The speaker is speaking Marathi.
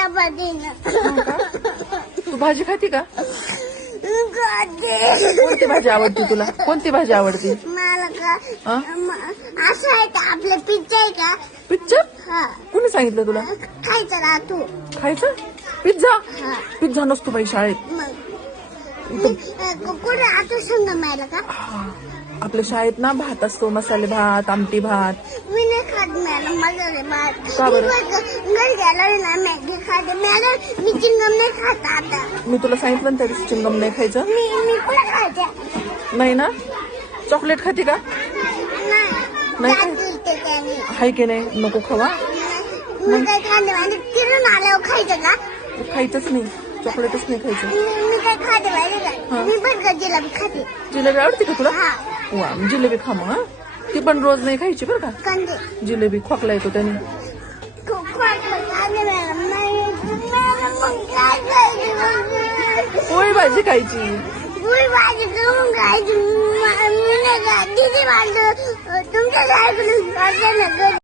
चपाती? तू भाजी खाती का? कोणती भाजी आवडते तुला? कोणती भाजी आवडते? मला का? हा? म- असं आहे का? आपलं पिझ्झा आहे का? पिझ्झा हा. कोणी सांगितलं तुला? खायचं ना तू. खायचं? पिझ्झा हा. पिझ्झा नसतो बाई शाळेत. मग? मी अ, कुठे आता संग मायला का? हा. आपल्या शाळेत ना भात असतो. मसाले भात आमटी भात. मी नाही खात मॅडम. रे भात. का बरं? मी बघ, घरी गेलो ना मॅगी मी चिंगम नाही खात आता. मी तुला सांगितलं ना त्या दिवशी चिंगम नाही खायचं. मी मी पण खाते. नाही ना? चॉकलेट खाते का? नाही. का? हाय नाही? नको खावा मी काय खाते आणि फिरून आल्यावर खायचं का? खायचंच नाही. चॉकलेटच नाही खायचं. मी मी काय खाते माहिती हा. का मी पण जिलेबी खाते. जिलेबी आवडते का तुला? हा. वा जिलेबी खा मग हा. ती पण रोज नाही खायची बरं का? कंदे जिलेबी खोकला येतो त्याने. खूप पोळी भाजी खायची पुरी भाजी करून खायची म- मी नाही का दिदी माझं तुमच्या सारखं करते ना